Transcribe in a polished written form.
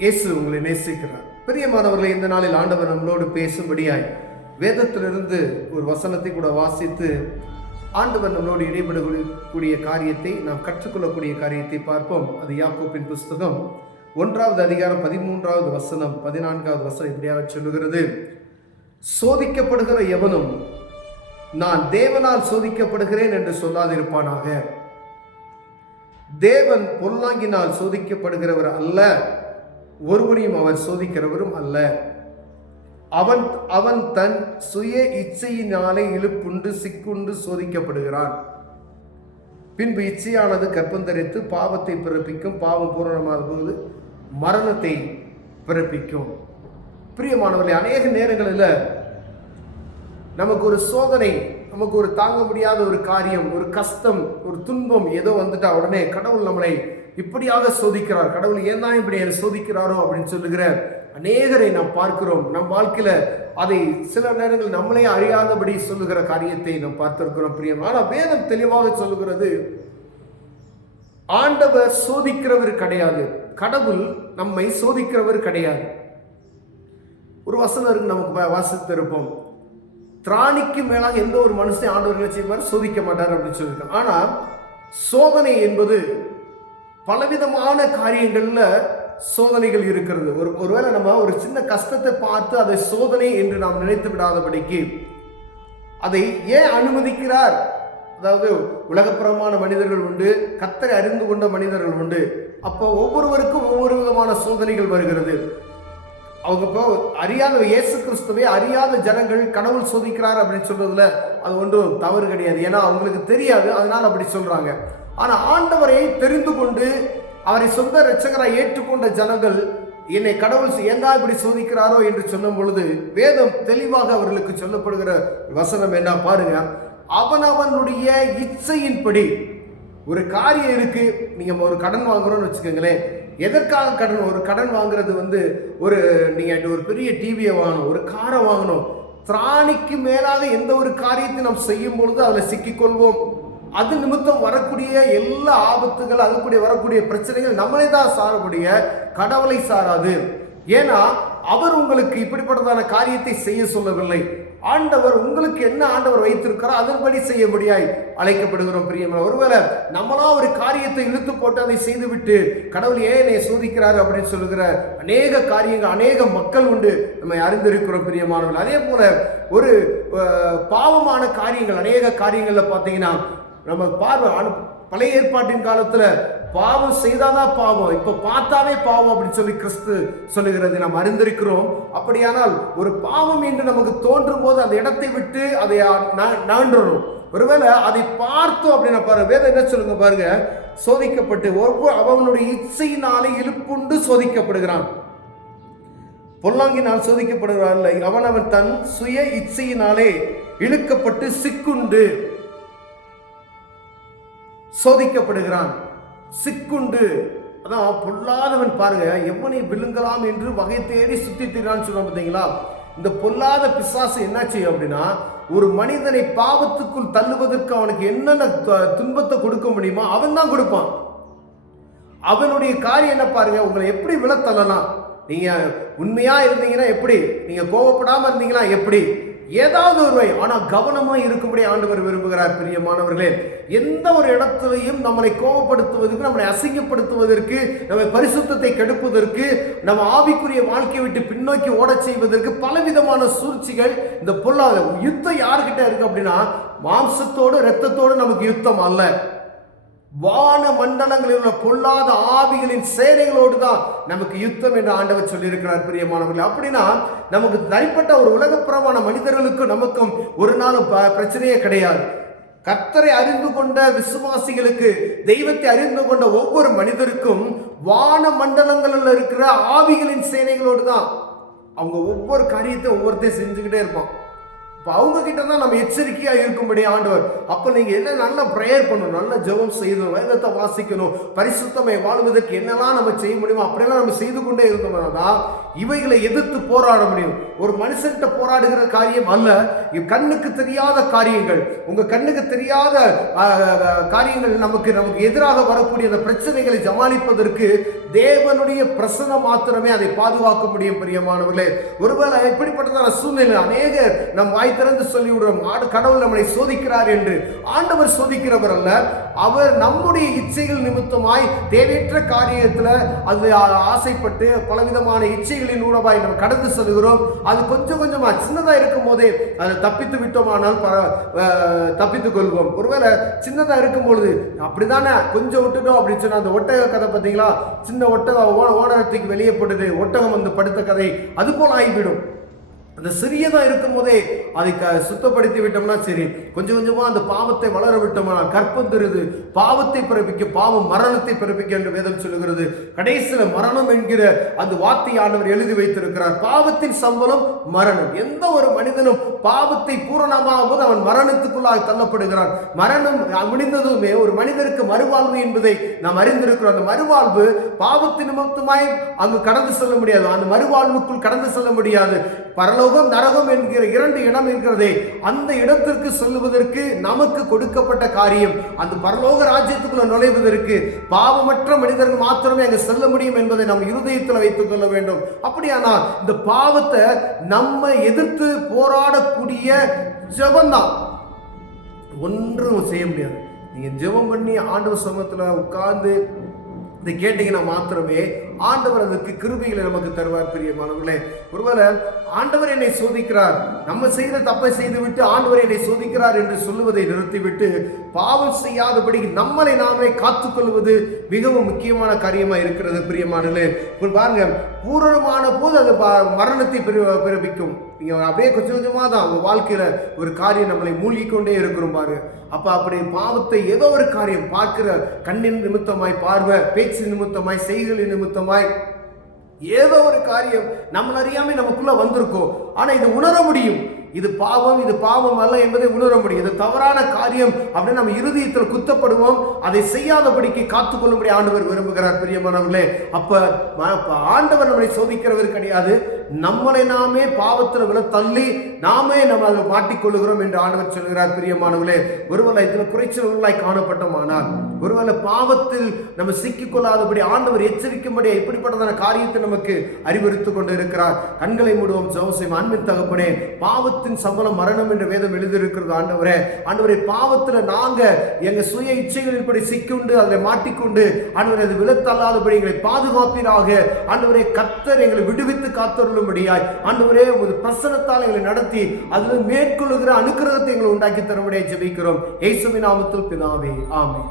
இயேசு உங்களை நேசிக்கிறார். பிரியமானவர்களை, இந்த நாளில் ஆண்டவர் நம்மளோடு பேசும்படியாய் வேதத்திலிருந்து ஒரு வசனத்தை கூட வாசித்து ஆண்டவர் நம்மளோடு இடைபடக்கூடிய காரியத்தை, நாம் கற்றுக்கொள்ளக்கூடிய காரியத்தை பார்ப்போம். அது யாக்கோபின் புஸ்தகம் 1வது அதிகாரம் 13வது வசனம் 14வது வசனம் இப்படியாக சொல்லுகிறது: சோதிக்கப்படுகிற எவனும் நான் தேவனால் சோதிக்கப்படுகிறேன் என்று சொல்லாதிருப்பானாக. தேவன் பொல்லாங்கினால் சோதிக்கப்படுகிறவர் அல்ல, ஒருவரையும் அவர் சோதிக்கிறவரும் அல்ல. அவன் தன் சுய இச்சையினாலே இழுப்புண்டு சிக்குண்டு சோதிக்கப்படுகிறான். பின்பு இச்சையானது கற்பந்தரித்து பாவத்தை பிறப்பிக்கும், பாவம் பூரணமாக போது மரணத்தை பிறப்பிக்கும். பிரியமானவர்களே, அநேக நேரங்களில் நமக்கு ஒரு சோதனை, நமக்கு ஒரு தாங்க முடியாத ஒரு காரியம், ஒரு கஷ்டம், ஒரு துன்பம் ஏதோ வந்துட்டா உடனே கடவுள் நம்மளை இப்படியாக சோதிக்கிறார், கடவுள் ஏன் தான் இப்படி சோதிக்கிறாரோ அப்படின்னு சொல்லுகிற அநேகரை நாம் பார்க்கிறோம். நம் வாழ்க்கையில அதை சில நேரங்கள் நம்மளே அறியாதபடி சொல்லுகிற காரியத்தை நாம் பார்த்திருக்கிறோம். பிரியம், ஆனால் வேதம் தெளிவாக சொல்லுகிறது, ஆண்டவர் சோதிக்கிறவர் கிடையாது, கடவுள் நம்மை சோதிக்கிறவர் கிடையாது. ஒரு வசனம் நமக்கு வாசித்திருப்போம், திராணிக்கு மேலாக எந்த ஒரு மனுஷன் ஆண்டவர் என்ன செய்வார், சோதிக்க மாட்டார் அப்படின்னு சொல்லியிருக்காங்க. ஆனால் சோதனை என்பது பலவிதமான காரியங்கள்ல சோதனைகள் இருக்கிறது. ஒருவேளை நம்ம ஒரு சின்ன கஷ்டத்தை பார்த்து அதை சோதனை என்று நாம் நினைத்து விடாதபடிக்கு அதை ஏன் அனுமதிக்கிறார். அதாவது உலகப்புறமான மனிதர்கள் உண்டு, கர்த்தரை அறிந்து கொண்ட மனிதர்கள் உண்டு. அப்போ ஒவ்வொருவருக்கும் ஒவ்வொரு விதமான சோதனைகள் வருகிறது. அவங்க இப்போ அறியாத இயேசு கிறிஸ்துவை அறியாத ஜனங்கள் கடவுள் சோதிக்கிறார் அப்படின்னு சொல்றதுல அது ஒன்றும் தவறு கிடையாது. ஏன்னா அவங்களுக்கு தெரியாது, அதனால அப்படி சொல்றாங்க. ஆனா ஆண்டவரை தெரிந்து கொண்டு அவரை சொந்த இரட்சகராய் ஏற்றுக்கொண்ட ஜனங்கள் என்னை கடவுள் ஏந்தா இப்படி சோதிக்கிறாரோ என்று சொல்லும் பொழுது வேதம் தெளிவாக அவர்களுக்கு சொல்லப்படுகிற வசனம் என்ன பாருங்க. அவனவனுடைய இச்சையின்படி ஒரு காரியம் இருக்கு. நீங்க ஒரு கடன் வாங்குறோம்னு வச்சுக்கோங்களேன். எதற்காக கடன்? ஒரு கடன் வாங்குறது ஒரு நீங்க ஒரு பெரிய டிவியை வாங்கணும், ஒரு காரை வாங்கணும். திராணிக்கு மேலாக எந்த ஒரு காரியத்தை நாம் செய்யும் பொழுது அதில் சிக்கிக்கொள்வோம். அது நிமித்தம் வரக்கூடிய எல்லா ஆபத்துகள், அதுக்குடைய வரக்கூடிய பிரச்சனைகள் நம்மளே தான் சாரக்கூடிய, கடவுளை சாராது. ஏன்னா அவர் உங்களுக்கு இப்படிப்பட்டதான காரியத்தை செய்ய சொல்லவில்லை. ஆண்டவர் உங்களுக்கு என்ன ஆண்டவர் வைத்திருக்கிறார் அதன்படி செய்ய முடியாய் அழைக்கப்படுகிறோம். பிரியமான, ஒருவேளை நம்மளா ஒரு காரியத்தை இழுத்து போட்டு அதை செய்துவிட்டு கடவுள் ஏன் சோதிக்கிறார் அப்படின்னு சொல்லுகிற அநேக காரியங்கள், அநேக மக்கள் உண்டு, நம்ம அறிந்திருக்கிறோம். பிரியமானவர்கள், அதே போல ஒரு பாவமான காரியங்கள், அநேக காரியங்கள்ல பார்த்தீங்கன்னா நம்ம பார்வை பழைய ஏற்பாட்டின் காலத்துல பாவம் செய்தாதான் பாவம், இப்ப பார்த்தாவே பாவம் அப்படின்னு சொல்லி கிறிஸ்து சொல்லுகிறது நாம் அறிந்திருக்கிறோம். அப்படியானால் ஒரு பாவம் என்று நமக்கு தோன்றும் போது அந்த இடத்தை விட்டு அதை நகன்றணும். ஒருவேளை அதை பார்த்தோம் அப்படின்னா பாருங்க, வேதம் என்ன சொல்லுங்க பாருங்க, சோதிக்கப்பட்டு அவனுடைய இச்சையினாலே இழுப்புண்டு சோதிக்கப்படுகிறான். பொல்லாங்கினால் சோதிக்கப்படுகிறான். அவன் தன் சுய இச்சையினாலே இழுக்கப்பட்டு சிக்குண்டு சோதிக்கப்படுகிறான். சிக்குண்டு, அதான் பொல்லாதவன் பாருங்க, எவனை விழுங்கலாம் என்று வகை தேடி சுத்தி திரிறான்னு சொல்லுவாங்க பார்த்தீங்களா. இந்த பொல்லாத பிசாசு என்ன செய்யும் அப்படின்னா, ஒரு மனிதனை பாவத்துக்குள் தள்ளுவதற்கு அவனுக்கு என்னென்ன துன்பத்தை கொடுக்க முடியுமோ அவன் தான் கொடுப்பான். அவனுடைய காரியம் என்ன பாருங்க, உங்களை எப்படி விழத்தள்ளலாம். நீங்க உண்மையா இருந்தீங்கன்னா எப்படி, நீங்க கோபப்படாம இருந்தீங்கன்னா எப்படி, ஏதாவது ஒரு வழி. ஆனா கவனமா இருக்கும்படி ஆண்டவர் விரும்புகிறார். பிரியமானவர்களே, எந்த ஒரு இடத்திலையும் நம்மளை கோபப்படுத்துவதற்கு, நம்மளை அசிங்கப்படுத்துவதற்கு, நம்ம பரிசுத்தத்தை கெடுப்பதற்கு, நம்ம ஆவிக்குரிய வாழ்க்கையை விட்டு பின்னோக்கி ஓடச் செய்வதற்கு பலவிதமான சூழ்ச்சிகள் இந்த பொல்லாத யுத்தம் யாருக்கிட்ட இருக்கு அப்படின்னா, மாம்சத்தோடு இரத்தத்தோடு நமக்கு யுத்தம் அல்ல, வான மண்டலங்களில் உள்ள பொல்லாத ஆவிகளின் சேனைகளோடு தான் நமக்கு யுத்தம் என்று ஆண்டவர் சொல்லியிருக்கிறார். பிரியமானவர்கள், அப்படின்னா நமக்கு தனிப்பட்ட ஒரு உலகப்புறமான மனிதர்களுக்கும் நமக்கும் ஒரு நாளும் பிரச்சனையே கிடையாது. கர்த்தரை அறிந்து கொண்ட விசுவாசிகளுக்கு, தெய்வத்தை அறிந்து கொண்ட ஒவ்வொரு மனிதருக்கும் வான மண்டலங்களில் இருக்கிற ஆவிகளின் சேனைகளோடு தான் அவங்க ஒவ்வொரு காரியத்தை ஒவ்வொருத்தையும் செஞ்சுக்கிட்டே இருப்பான். இப்போ அவங்க கிட்ட தான் நம்ம எச்சரிக்கையா இருக்கும்படி ஆண்டவர். அப்ப நீங்க என்ன நல்ல ப்ரேயர் பண்ணணும், நல்ல ஜெபம் செய்யணும், வேதத்தை வாசிக்கணும், பரிசுத்தமை வாழ்வதற்கு என்னெல்லாம் நம்ம செய்ய முடியுமோ அப்படியெல்லாம் நம்ம செய்து கொண்டே இருந்தோம்னா தான் இவைகளை எதிர்த்து போராட முடியும். ஒரு மனுஷன்கிட்ட போராடுகிற காரியம் அல்ல, கண்ணுக்கு தெரியாத காரியங்கள், உங்க கண்ணுக்கு தெரியாத காரியங்கள் நமக்கு எதிராக வரக்கூடிய அந்த பிரச்சனைகளை சமாளிப்பதற்கு தேவனுடைய பிரசன்னம் மாத்திரமே அதை பாதுகாக்க முடியும். பிரியமானவர்களே, ஒருவேளை இப்படிப்பட்டதான சூழ்நிலை அநேகர் நம் வாய் திறந்து சொல்லிவிடுறோம், கடவுள் நம்மளை சோதிக்கிறார் என்று. ஆண்டவர் சோதிக்கிறவர் அல்ல, அவர் நம்முடைய இச்சைகள் நிமித்தமாய் தேவையற்ற காரியத்துல அது ஆசைப்பட்டு பலவிதமான இச்சைகளின் ஊடமாய் நம்ம கடந்து செல்கிறோம். அது கொஞ்சம் கொஞ்சமா சின்னதா இருக்கும் போதே அதை தப்பித்து விட்டோமானால் தப்பித்துக் கொள்வோம். ஒருவேளை சின்னதா இருக்கும் பொழுது அப்படிதானே கொஞ்சம் விட்டுட்டோம் அப்படின்னு சொன்னா, அந்த ஒட்டக கதை பார்த்தீங்களா, சின்ன ஒட்டகம் ஓனரத்துக்கு வெளியே போட்டது, ஒட்டகம் வந்து படுத்த கதை, அது போல ஆகிவிடும். அந்த சிறியதா இருக்கும் போதே அதை சுத்தப்படுத்தி விட்டோம்னா சரி, கொஞ்சம் கொஞ்சமா அந்த பாவத்தை வளர விட்டோம்னா கற்பம் தருது, பாவத்தை பிறப்பிக்கும், பாவம் மரணத்தை பிறப்பிக்கும் என்று வேதம் சொல்லுகிறது. கடைசியில மரணம் என்கிற அந்த வார்த்தை ஆண்டவர் எழுதி வைத்திருக்கிறார். பாவத்தின் சம்பளம் மரணம். எந்த ஒரு மனிதனும் பாவத்தை பூரணமாகும் போது அவன் மரணத்துக்குள்ளாக தள்ளப்படுகிறான். மரணம் முடிந்ததுமே ஒரு மனிதருக்கு மறுவாழ்வு என்பதை நாம் அறிந்திருக்கிறோம். அந்த மறுவாழ்வு பாவத்தின் நிமித்தமாய் அங்கு கடந்து செல்ல முடியாது, அந்த மறுவாழ்வுக்குள் கடந்து செல்ல முடியாது. பரலோகம் நரகம் என்கிற 2 இடம் இருக்கிறதே, அந்த இடத்திற்கு செல்வதற்கு நமக்கு கொடுக்கப்பட்ட காரியம், அந்த பரலோக ராஜ்யத்துக்குள்ள நுழைவதற்கு பாவமற்ற மனிதர்கள் மாத்திரமே அங்கு செல்ல முடியும் என்பதை நாம் இருதயத்தில் வைத்துக் கொள்ள வேண்டும். அப்படியானால் இந்த பாவத்தை நம்ம எதிர்த்து போராடக்கூடிய ஜெபம்தான், ஒன்றும் செய்ய முடியாது. நீங்க ஜெபம் பண்ணி ஆண்டவர் சமூகத்துல உட்கார்ந்து இதை கேட்டீங்கன்னா மாத்திரமே ஆண்டவர் அதற்கு கிருபைகளை நமக்கு தருவார். பிரியமானவர்களே, ஒருவேளை ஆண்டவர் என்னை சோதிக்கிறார், நம்ம செய்த தப்பை செய்து விட்டு ஆண்டவர் என்னை சோதிக்கிறார் என்று சொல்லுவதை நிறுத்திவிட்டு பாவம் செய்யாதபடி நம்மளை நாமே காத்துக்கொள்வது மிகவும் முக்கியமான காரியமா இருக்கிறது. பிரியமானவர்களே, பாருங்க, பூரணமான போது அது மரணத்தை பிறப்பிக்கும். நீங்க அப்படியே கொஞ்சம் கொஞ்சமா தான் உங்க வாழ்க்கையில ஒரு காரியம் நம்மளை மூழ்கிக்கொண்டே இருக்கிறோம் பாரு. அப்ப அப்படி பாவத்தை ஏதோ ஒரு காரியம் பார்க்கிற கண்ணின் நிமித்தமாய், பார்வை பேச்சு நிமித்தமாய், செய்களின் நிமித்தமாய் ஏதோ ஒரு காரியம் நம்ம அறியாம நமக்குள்ள வந்திருக்கோம். ஆனா இது உணர முடியும், இது பாவம் அல்ல என்பதை உணர முடியும். இது தவறான காரியம் அப்படின்னு நம்ம இருதயத்தில் குத்தப்படுவோம். அதை செய்யாதபடிக்கு காத்துக்கொள்ளும்படி ஆண்டவர் விரும்புகிறார். பிரியமானவர்களே, அப்ப ஆண்டவர் நம்மளை சோதிக்கிறவர் கிடையாது, நம்மளை நாமே பாவத்தில் விட தள்ளி நாமே நம்ம அதை மாட்டிக்கொள்ளுகிறோம் என்று ஆண்டவர் சொல்கிறார். பிரியமானவர்களே, ஒருவேளை இதுல குறைச்சல்களாய் காணப்பட்டோமானால், ஒருவேளை பாவத்தில் நம்ம சிக்கிக்கொள்ளாதபடி ஆண்டவர் எச்சரிக்கும்படி இப்படிப்பட்டதான காரியத்தை நமக்கு அறிவுறுத்திக் கொண்டு இருக்கிறார். கண்களை மூடுவோம், ஜெபம். அன்பின் தகப்பனே, பாவத்தின் சம்பளம் மரணம் என்று வேதம் எழுதியிருக்கிறது. ஆண்டவரே, பாவத்துல நாங்க எங்க சுய இச்சைகளின்படி சிக்குண்டு அதை மாட்டிக்கொண்டு ஆண்டவரே அது விலத்தல்லாதபடி எங்களை பாதுகாப்பீராக. ஆண்டவரே, கர்த்தர் எங்களை விடுவித்து காத்தருளும்படியாய் ஆண்டவரே ஒரு பிரசன்னத்தால் எங்களை நடத்தி அதில் மேற்கொள்ளுகிற அனுக்கிரகத்தை எங்களை உண்டாக்கி தரும்படியாய் ஜெபிக்கிறோம். இயேசுவின் நாமத்தில் பிதாவே, ஆமென்.